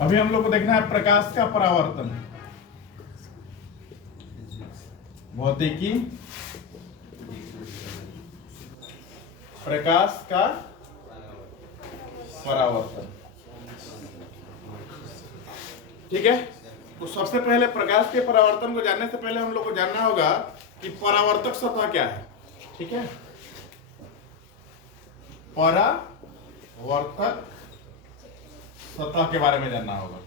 अभी हम लोग को देखना है प्रकाश का परावर्तन। भौतिकी, प्रकाश का परावर्तन। ठीक है, तो सबसे पहले प्रकाश के परावर्तन को जानने से पहले हम लोग को जानना होगा कि परावर्तक सतह क्या है। ठीक है, परावर्तक सतह के बारे में जानना होगा।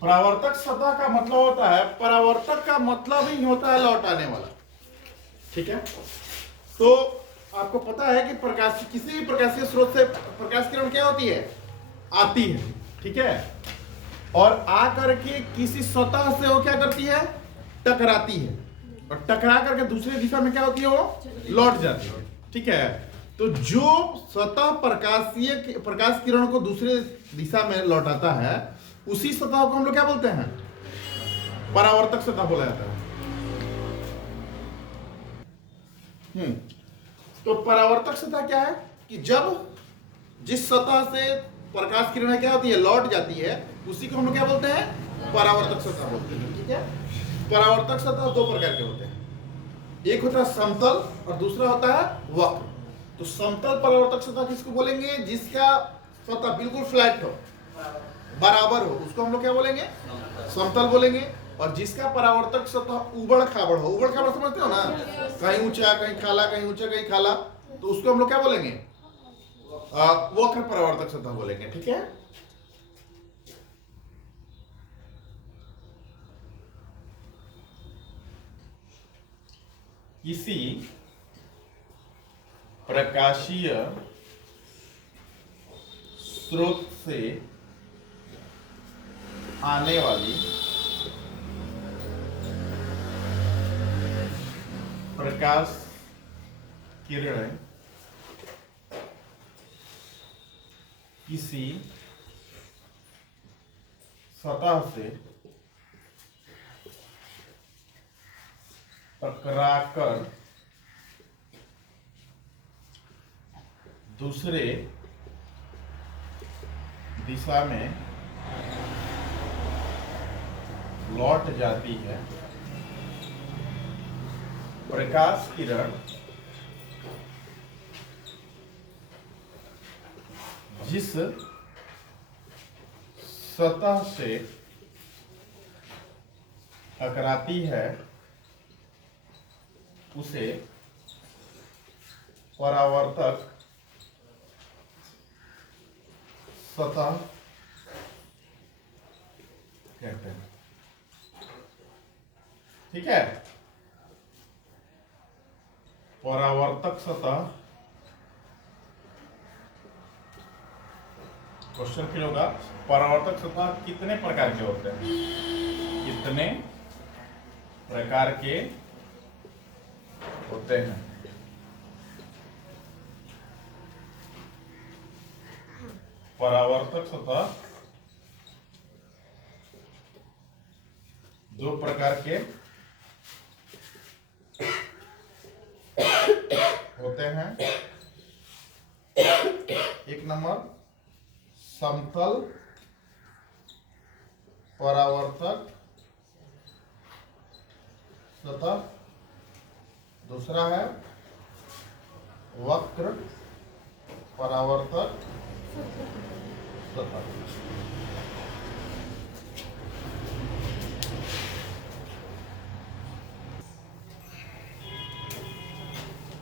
परावर्तक सतह का मतलब होता है, परावर्तक का मतलब ही होता है लौटाने वाला। ठीक है, तो आपको पता है कि प्रकाश, किसी भी प्रकाशीय स्रोत से प्रकाश किरण क्या होती है, आती है। ठीक है, और आकर के किसी सतह से वो क्या करती है, टकराती है, और टकरा करके दूसरी दिशा में क्या होती है, वो लौट जाती है। ठीक है, तो जो सतह प्रकाश किरण को दूसरे दिशा में लौटाता है, उसी सतह को हम लोग क्या बोलते हैं, परावर्तक सतह बोला जाता है। तो परावर्तक सतह क्या है कि जब जिस सतह से प्रकाश किरण क्या होती है, लौट जाती है, उसी को हम लोग क्या बोलते हैं, परावर्तक सतह बोलते हैं। ठीक है, परावर्तक सतह दो प्रकार के होते हैं, एक होता है समतल और दूसरा होता है वक्र। तो समतल परावर्तक सतह किसको बोलेंगे, जिसका सतह बिल्कुल फ्लैट हो, बराबर हो, उसको हम लोग क्या बोलेंगे, समतल बोलेंगे। और जिसका परावर्तक सतह उबड़ खाबड़ हो, उबड़ खाबड़ समझते हो ना, कहीं ऊंचा कहीं खाला, कहीं ऊंचा कहीं खाला, तो उसको हम लोग क्या बोलेंगे, वक्र परावर्तक सतह बोलेंगे। ठीक है, किसी प्रकाशीय स्रोत से आने वाली प्रकाश किरणें किसी सतह से टकराकर दूसरे दिशा में लौट जाती है। प्रकाश किरण जिस सतह से टकराती है, उसे परावर्तक सतह कहते हैं। ठीक है, परावर्तक सतह, क्वेश्चन फिर होगा, परावर्तक सतह कितने प्रकार के होते हैं, कितने प्रकार के होते हैं। परावर्तक सतह दो प्रकार के होते हैं। एक नंबर समतल परावर्तक सतह, दूसरा है वक्र परावर्तक सतह।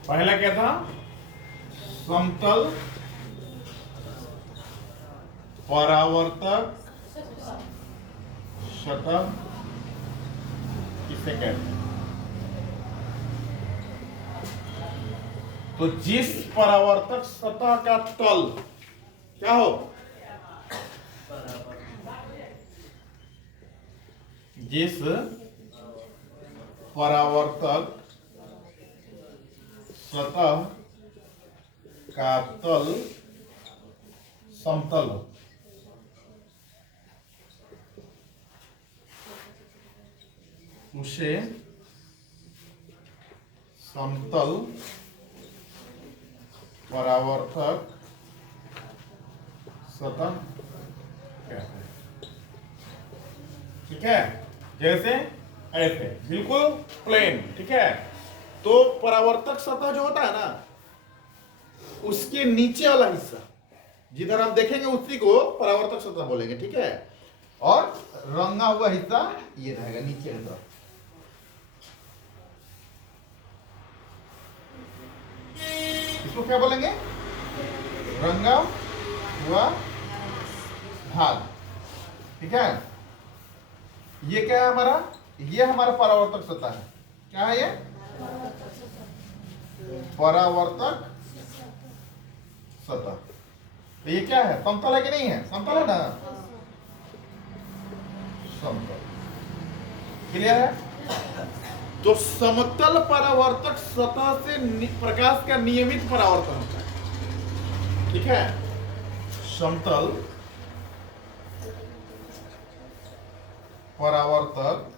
पहला क्या था, समतल परावर्तक सतह किसे कहते हैं, तो जिस परावर्तक सतह का तल क्या हो, जिस परावर्तक सतह का तल समतल हो, उसे समतल परावर्तक सतह कहते हैं। ठीक है, जैसे ऐसे बिल्कुल प्लेन। ठीक है, तो परावर्तक सतह जो होता है ना, उसके नीचे वाला हिस्सा जिधर हम देखेंगे उसी को परावर्तक सतह बोलेंगे। ठीक है, और रंगा हुआ हिस्सा ये रहेगा नीचे की तरफ। इसको क्या बोलेंगे? रंगा हुआ भाग। ठीक है, ये क्या है हमारा? ये हमारा परावर्तक सतह है। क्या है ये? परावर्तक सतह। तो ये क्या है? समतल है कि नहीं है? समतल है ना? समतल। क्लियर है? तो समतल परावर्तक सतह से प्रकाश का नियमित परावर्तन होता है। ठीक है, समतल परावर्तक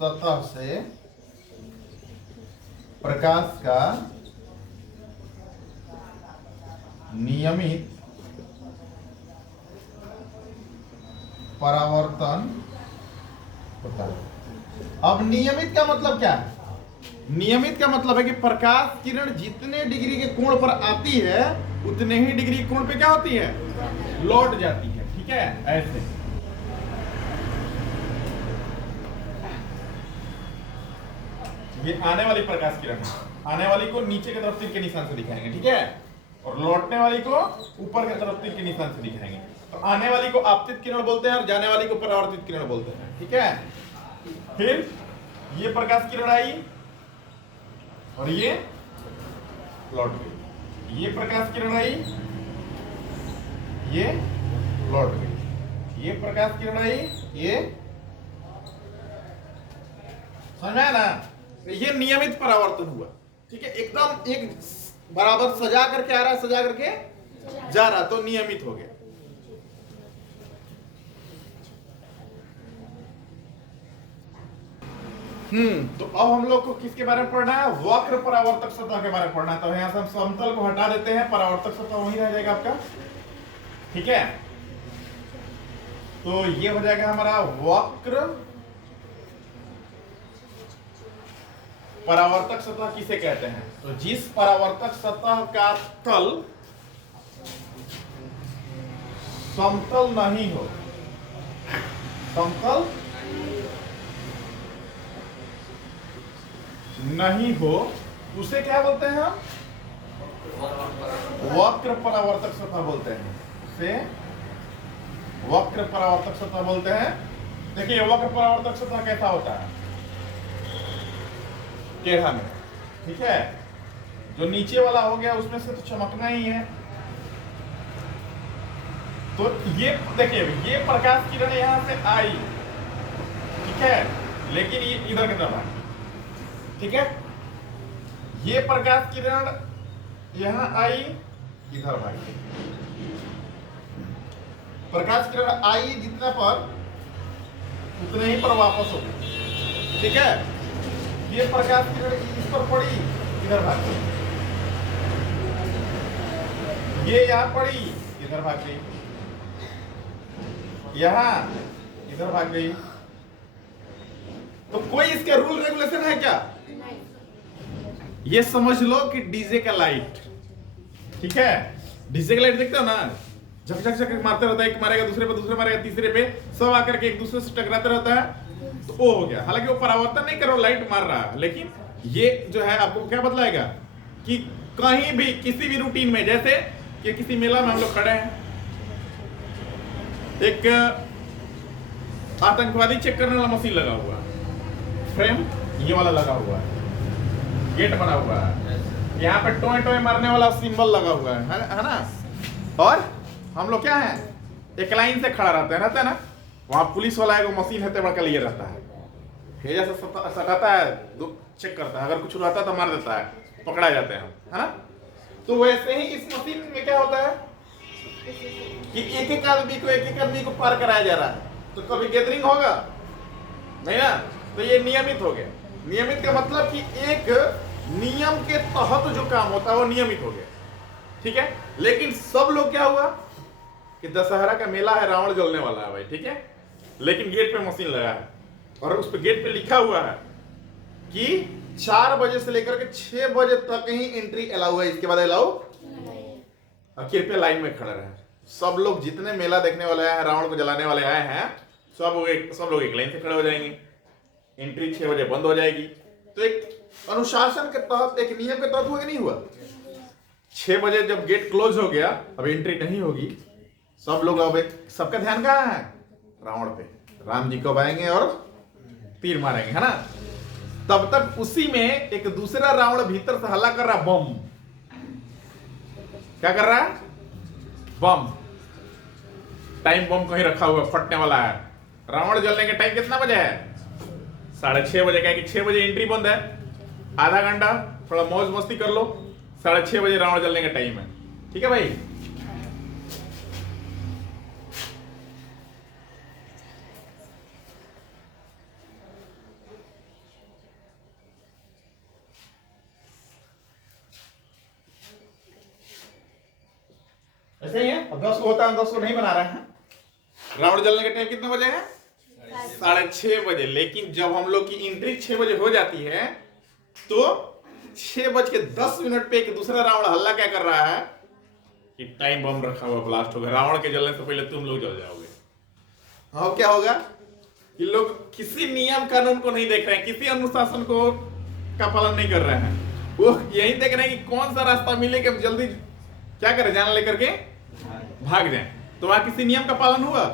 सतह से प्रकाश का नियमित परावर्तन होता है। अब नियमित का मतलब क्या है? नियमित का मतलब है कि प्रकाश किरण जितने डिग्री के कोण पर आती है उतने ही डिग्री कोण पे क्या होती है? लौट जाती है। ठीक है, ऐसे। ये आने वाली प्रकाश किरण है। आने वाली को नीचे की तरफ तीर के निशान से दिखाएंगे। ठीक है, और लौटने वाली को ऊपर की तरफ तीर के निशान से दिखाएंगे। तो आने वाली को आपतित किरण बोलते हैं और जाने वाली को परावर्तित किरण बोलते हैं। ठीक है, फिर ये प्रकाश किरण आई और ये लौट गई। ये प्रकाश किरण आई, ये लौट गई। ये प्रकाश किरण आई, ये समझ में आया ना? ये नियमित परावर्तन हुआ। ठीक है, एकदम एक बराबर सजा करके आ रहा है, सजा करके जा रहा, तो नियमित हो गया। तो अब हम लोग को किसके बारे में पढ़ना है? वक्र परावर्तक सतह के बारे में पढ़ना है। तो यहां से हम समतल को हटा देते हैं, परावर्तक सतह वही रह जाएगा आपका। ठीक है, तो ये हो जाएगा हमारा वक्र परावर्तक सतह किसे कहते हैं? तो जिस परावर्तक सतह का तल समतल नहीं हो, समतल नहीं हो, उसे क्या बोलते हैं हम? वक्र परावर्तक सतह बोलते हैं। उसे वक्र परावर्तक सतह बोलते हैं। देखिए, वक्र परावर्तक सतह कैसा होता है? टेढ़ा में। ठीक है, जो नीचे वाला हो गया उसमें से तो चमकना ही है। तो ये देखिए, ये प्रकाश किरण यहां से आई। ठीक है, लेकिन ये इधर की तरफ आई। ठीक है, ये प्रकाश किरण यहां आई, इधर भागी। प्रकाश किरण आई जितना पर उतने ही पर वापस हो गई। ठीक है, ये प्रकाश किरण इस पर पड़ी, इधर भाग गई। ये यहां पड़ी, इधर भाग गई। यहां इधर भाग गई। तो कोई इसके रूल रेगुलेशन है क्या? ये समझ लो कि डीजे का लाइट। ठीक है, डीजे का लाइट देखते हो ना, झक झक झक मारते रहता है। एक मारेगा, दूसरे पे, दूसरे मारेगा, तीसरे पे, सब आकर के एक दूसरे से टकराते रहता है। तो वो हो गया। हालांकि वो परावर्तन नहीं कर रहा, लाइट मार रहा है, लेकिन ये जो है आपको क्या बतलाएगा कि कहीं भी किसी भी रूटीन में, जैसे कि किसी मेला में हम लोग खड़े हैं, एक आतंकवादी चेक करने वाला मशीन लगा हुआ है, फ्रेम ये वाला लगा हुआ है, गेट बना हुआ है, यहाँ पे टोए टोए मारने वाला सिंबल लगा हुआ है ना? और हम लोग क्या है, एक लाइन से खड़ा रहता है ना? वहां पुलिस वाला है, वो मशीन है बड़का लिए रहता है, हेजा से सटाता है, चेक करता है, अगर कुछ रहता है तो मार देता है, पकड़ा जाते हैं हम, है ना? तो वैसे ही इस मशीन में क्या होता है कि एक एक आदमी को पार कराया जा रहा है। तो कभी गैदरिंग होगा नहीं ना? तो ये नियमित हो गया। नियमित का मतलब कि एक नियम के तहत जो काम होता है वो नियमित हो गया, ठीक है। लेकिन सब लोग क्या हुआ कि दशहरा का मेला है, रावण जलने वाला है भाई, ठीक है, लेकिन गेट पे मशीन लगा है और उस पे गेट पे लिखा हुआ है कि 4 बजे से लेकर के 6 बजे तक ही एंट्री अलाउ है, इसके बाद अलाउ, और कृपया लाइन में खड़े रहे। सब लोग जितने मेला देखने वाले आए हैं, रावण को जलाने वाले आए हैं, सब लोग एक लाइन से खड़े हो जाएंगे, एंट्री 6 बजे बंद हो जाएगी। तो एक अनुशासन के तहत, एक नियम के तहत हुआ कि नहीं हुआ? 6 बजे जब गेट क्लोज हो गया, अब एंट्री नहीं होगी, सब लोग, अब सबका ध्यान कहाँ है? रावण पे। राम जी कब आएंगे और तीर मारेंगे, है ना। तब तक उसी में एक दूसरा रावण भीतर से हल्ला कर रहा, बम। क्या कर रहा है? बम। टाइम बम कहीं रखा हुआ, फटने वाला है। रावण जलने के टाइम कितना बजे है? 6:30 बजे। क्या कि 6 बजे एंट्री बंद है, आधा घंटा थोड़ा मौज मस्ती कर लो, 6:30 बजे रावण जलने का टाइम है, ठीक है भाई। ऐसे ही है। अब 10 को होता है, 10 को नहीं बना रहे हैं। रावण जलने का टाइम कितने बजे है? 6:30 बजे। लेकिन जब हम लोग की एंट्री 6 बजे हो जाती है तो 6:10 पे एक दूसरा रावण हल्ला क्या कर रहा है कि टाइम बम रखा हुआ, ब्लास्ट होगा, रावण के जलने से पहले तुम लोग जल जाओगे। हाँ, क्या होगा कि लोग किसी नियम कानून को नहीं देख रहे हैं, किसी अनुशासन को का पालन नहीं कर रहे हैं, वो यही देख रहे हैं कि कौन सा रास्ता मिले कि हम जल्दी क्या करें, जान लेकर के भाग जाएं। तो वहां किसी नियम का पालन हुआ?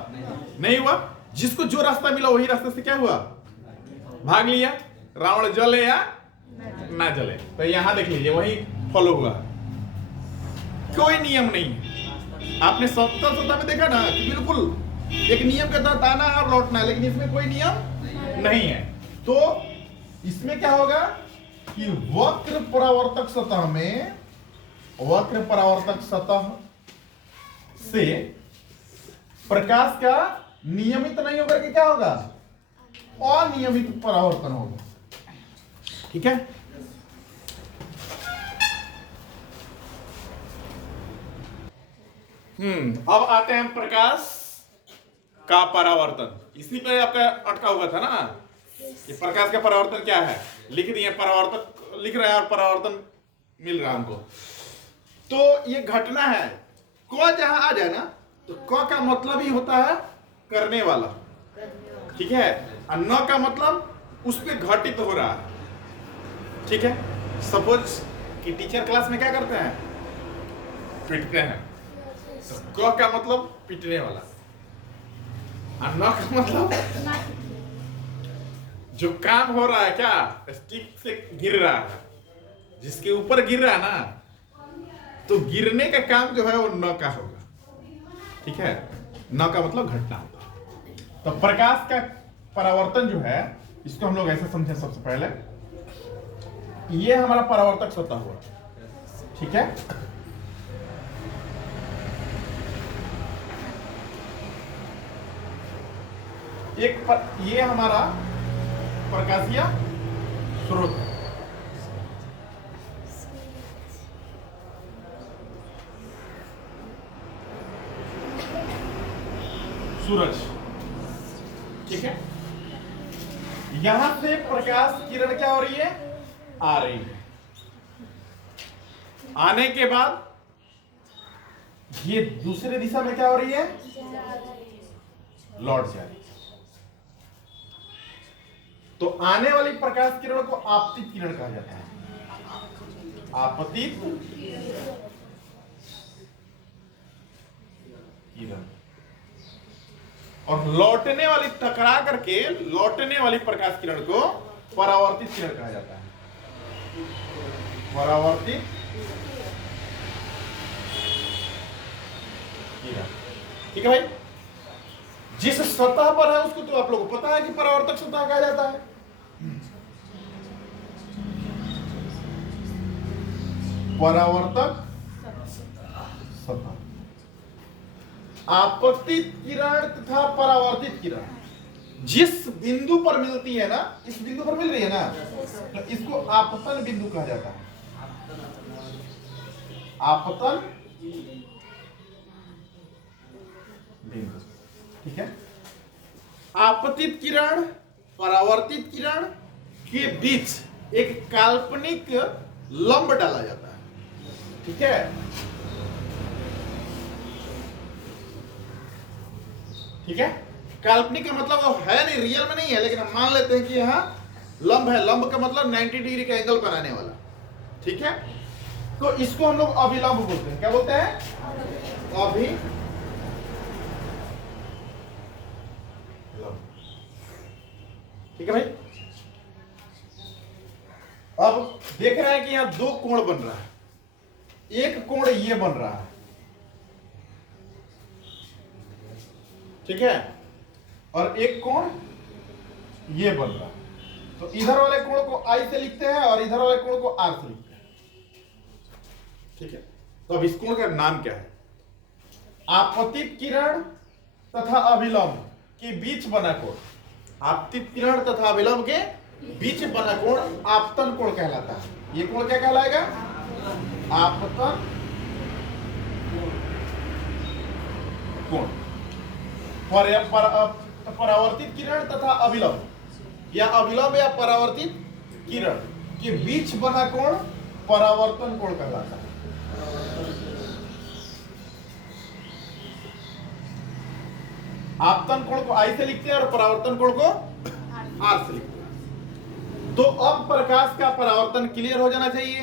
नहीं हुआ। जिसको जो रास्ता मिला वही रास्ते से क्या हुआ, भाग लिया, रावण जले या ना जले। तो यहां देख लीजिए वही फॉलो हुआ, कोई नियम नहीं है। आपने सत्ता में देखा ना कि बिल्कुल एक नियम के तहत आना है और लौटना है, लेकिन इसमें कोई नियम नहीं है। तो इसमें क्या होगा कि वक्र परावर्तक सतह में, वक्र परावर्तक सतह से प्रकाश का नियमित नहीं होकर के क्या होगा, अनियमित परावर्तन होगा, ठीक है। अब आते हैं प्रकाश का परावर्तन। इसी पे आपका अटका हुआ था ना कि प्रकाश का परावर्तन क्या है, लिख दिए, परावर्तक लिख रहे हैं और परावर्तन मिल रहा है हमको। तो ये घटना है, क जहां आ जाए ना तो क का मतलब ही होता है करने वाला, ठीक है, और न का मतलब उस पे घटित हो रहा है, ठीक है। सपोज कि टीचर क्लास में क्या करते हैं, पीटते हैं, तो क का मतलब पीटने वाला, और न का मतलब जो काम हो रहा है, क्या स्टिक से गिर रहा है, जिसके ऊपर गिर रहा है ना, तो गिरने का काम जो है वो न का होगा, ठीक है। न का मतलब घटना। तो प्रकाश का परावर्तन जो है, इसको हम लोग ऐसे समझे। सबसे पहले ये हमारा परावर्तक सतह हुआ, ठीक है। ये हमारा प्रकाशीय स्रोत है, सूरज, ठीक है। यहां से प्रकाश किरण क्या हो रही है, आ रही है। आने के बाद ये दूसरे दिशा में क्या हो रही है, लौट जा रही है। तो आने वाली प्रकाश किरण को आपतित किरण कहा जाता है, आपतित किरण। और लौटने वाली, टकरा करके लौटने वाली प्रकाश किरण को परावर्तित किरण कहा जाता है, परावर्तित किरण, ठीक है भाई। जिस सतह पर है उसको तो आप लोगों को पता है कि परावर्तक सतह कहा जाता है। परावर्तक सतह, आपतित किरण तथा परावर्तित किरण जिस बिंदु पर मिलती है ना, इस बिंदु पर मिल रही है ना, तो इसको आपतन बिंदु कहा जाता है। आपतन बिंदु, ठीक है। आपतित किरण परावर्तित किरण के बीच एक काल्पनिक लंब डाला जाता है, ठीक है। ठीक है, काल्पनिक का मतलब वो है नहीं, रियल में नहीं है, लेकिन हम मान लेते हैं कि यहाँ लंब है। लंब का मतलब 90 डिग्री का एंगल बनाने वाला, ठीक है। तो इसको हम लोग अभिलंब बोलते हैं। क्या बोलते हैं? अभिलंब। ठीक है भाई। अब देख रहा है कि यहां दो कोण बन रहा है। एक कोण ये बन रहा है, ठीक है, और एक कोण ये बन रहा है। तो इधर वाले कोण को आई से लिखते हैं और इधर वाले कोण को आर से लिखते हैं, ठीक है। तो अब इस कोण का नाम क्या है? आपतित किरण तथा अभिलंब के बीच बना कोण। आपतित किरण तथा अभिलंब के बीच बना कोण आपतन कोण कहलाता है। ये कोण क्या कहलाएगा? आपतन कोण। परावर्तित किरण तथा अभिलंब या अभिलंब या परावर्तित किरण के बीच बना कोण परावर्तन कोण कहलाता है। आपतन कोण को आई से लिखते हैं और परावर्तन कोण को आर से लिखते हैं। तो अब प्रकाश का परावर्तन क्लियर हो जाना चाहिए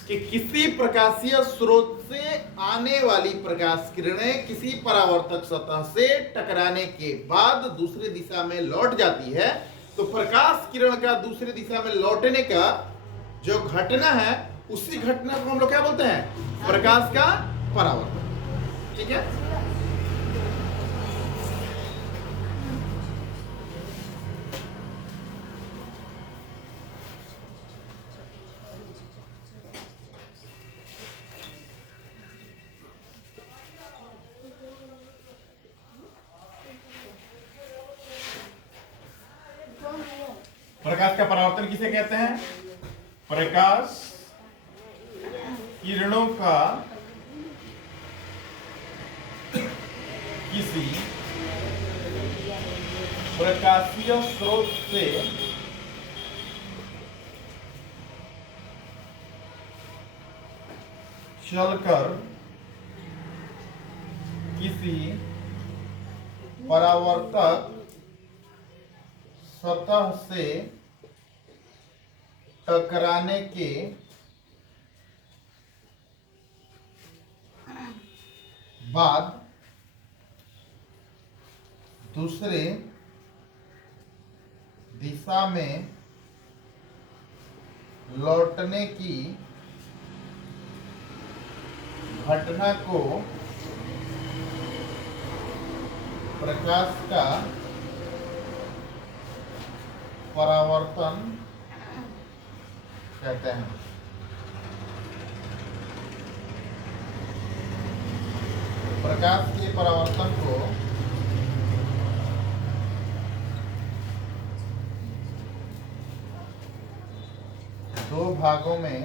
कि किसी प्रकाशीय स्रोत से आने वाली प्रकाश किरणें किसी परावर्तक सतह से टकराने के बाद दूसरी दिशा में लौट जाती है। तो प्रकाश किरण का दूसरी दिशा में लौटने का जो घटना है, उसी घटना को हम लोग क्या बोलते हैं? प्रकाश का परावर्तन, ठीक है। प्रकाश का परावर्तन किसे कहते हैं? प्रकाश किरणों का किसी प्रकाशीय स्रोत से चलकर किसी परावर्तक सतह से टकराने के बाद दूसरे दिशा में लौटने की घटना को प्रकाश का परावर्तन कहते हैं। प्रकाश के परावर्तन को दो भागों में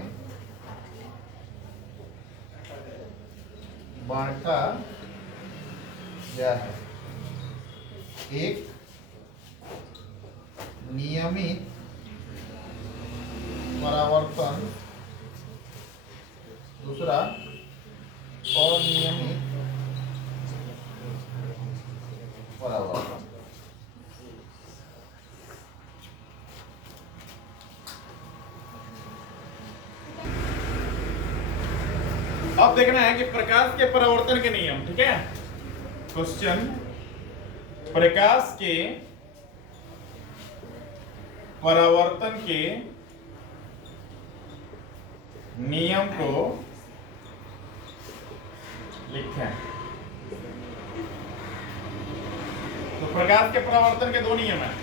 बांटा गया है। एक नियमित परावर्तन, दूसरा अनियमित परावर्तन। अब देखना है कि प्रकाश के परावर्तन के नियम, ठीक है। क्वेश्चन, प्रकाश के परावर्तन के नियम को लिखें। तो प्रकाश के परावर्तन के दो नियम हैं।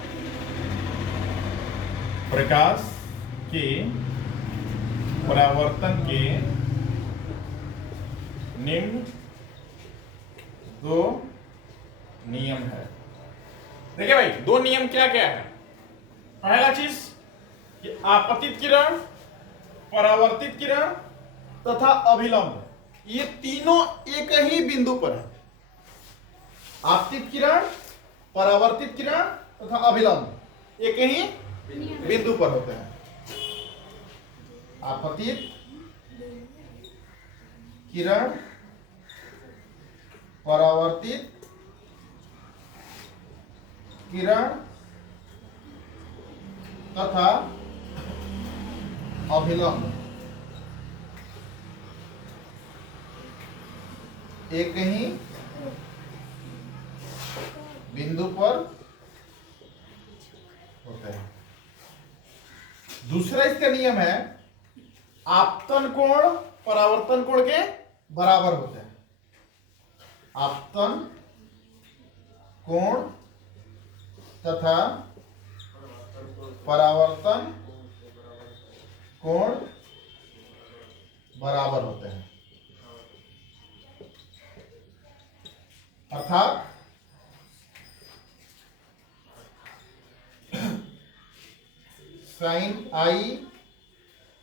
प्रकाश के परावर्तन के निम्न दो नियम है। देखिए भाई, दो नियम क्या क्या है? पहला चीज कि आपतित किरण, परावर्तित किरण तथा अभिलंब, ये तीनों एक ही बिंदु पर है। आपतित किरण, परावर्तित किरण तथा अभिलंब एक ही बिंदु पर होते हैं। आपतित किरण, परावर्तित किरण तथा अभिलंब एक ही बिंदु पर होते हैं। दूसरा इसका नियम है, आपतन कोण परावर्तन कोण के बराबर होते हैं। आपतन कोण तथा परावर्तन कोण बराबर होते हैं। अर्थात साइन आई,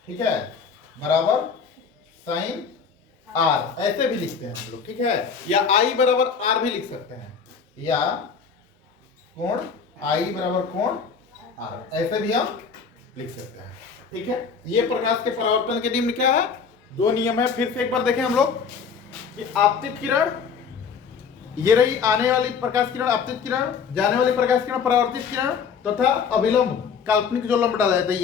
ठीक है, बराबर साइन आर, ऐसे भी लिखते हैं हम लोग, ठीक है, या आई बराबर आर भी लिख सकते हैं, या कोण आई बराबर कोण आर, ऐसे भी हम लिख सकते हैं, ठीक है। ये प्रकाश के परावर्तन के नियम क्या है? दो नियम है। फिर से एक बार देखें हम लोग कि आपतित किरण, ये रही आने वाली प्रकाश किरण आपतित किरण, जाने वाली प्रकाश किरण परावर्तित किरण तथा अभिलंब काल्पनिक जो लंब डाला जाता है,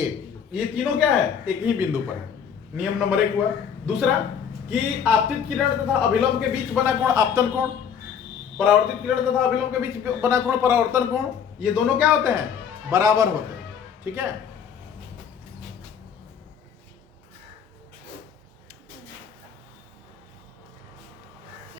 ये तीनों क्या है? एक ही बिंदु पर है। नियम नंबर 1 हुआ। दूसरा कि आपतित किरण तथा अभिलंब के बीच बना कोण आपतन कोण, परावर्तित किरण तथा अभिलंब के बीच बना कोण परावर्तन कोण, ये दोनों क्या होते हैं? बराबर होते हैं, ठीक है।